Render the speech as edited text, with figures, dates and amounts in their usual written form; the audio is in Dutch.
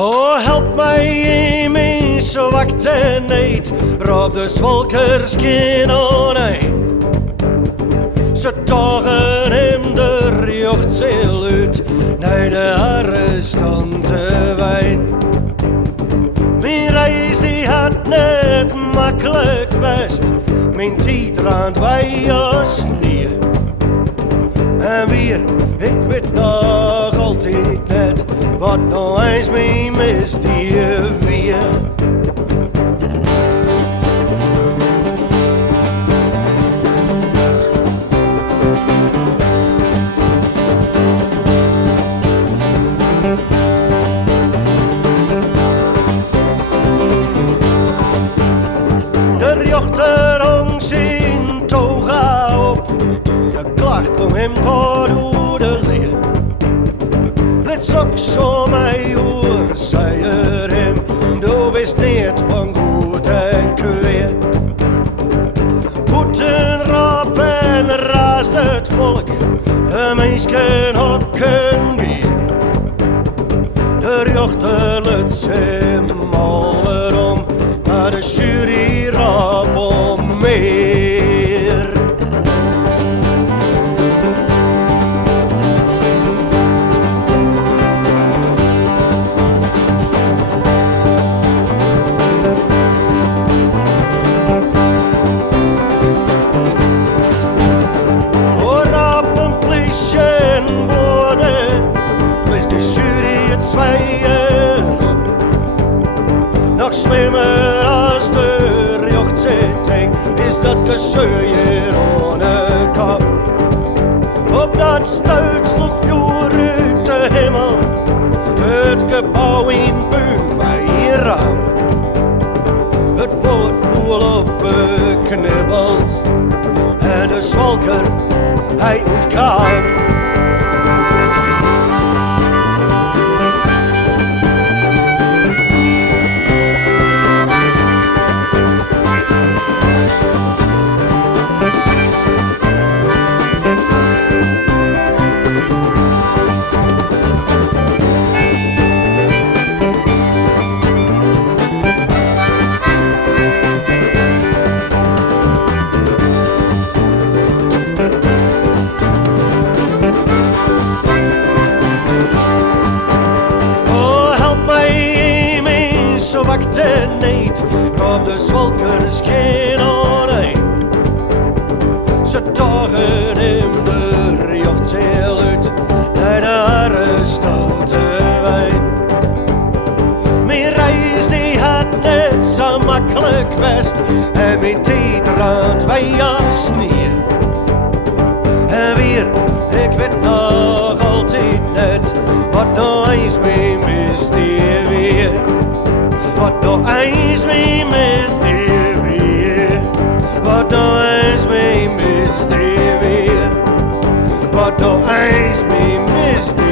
Oh, help mij in mijn zwakte niet, roep de zwalkers geen oneen. Ze togen hem de jochtzeil uit, naar de arrestante wijn. Mijn reis die had net makkelijk west, mijn tijd raand wij als neer. En weer, ik weet nog altijd net, wat nou eens mee mist die weer. De jochter hong zijn toga op, de klacht kwam hem kort door de leer. Let's ook zo mij hoor, zei er hem, du wist niet van goed en kwaad. Boeten rap en raast het volk, de mensen hokken weer. De jochter lukt hem al weerom, maar de jury rap om meer. Nog slimmer als de jochtzitting is dat gezeur hier ohne kop. Op dat stuit sloeg vuur uit de hemel, het gebouw in Buum bij Iran. Het volk voel op beknibbeld en de zwalker hij ontkwam. Zwakte niet, roep de zwalkers geen oneen. Ze togen hem de jochtzeil uit, naar de arrestante wijn. Mijn reis die had net zo makkelijk west, en mijn tijd raand wij als neer. En weer, ik weet nog altijd net, wat nou eens mee mist hier weer. Wat nou eens mee mist hier weer. Wat nou eens mee mist hier weer. Wat nou eens mee mist hier weer.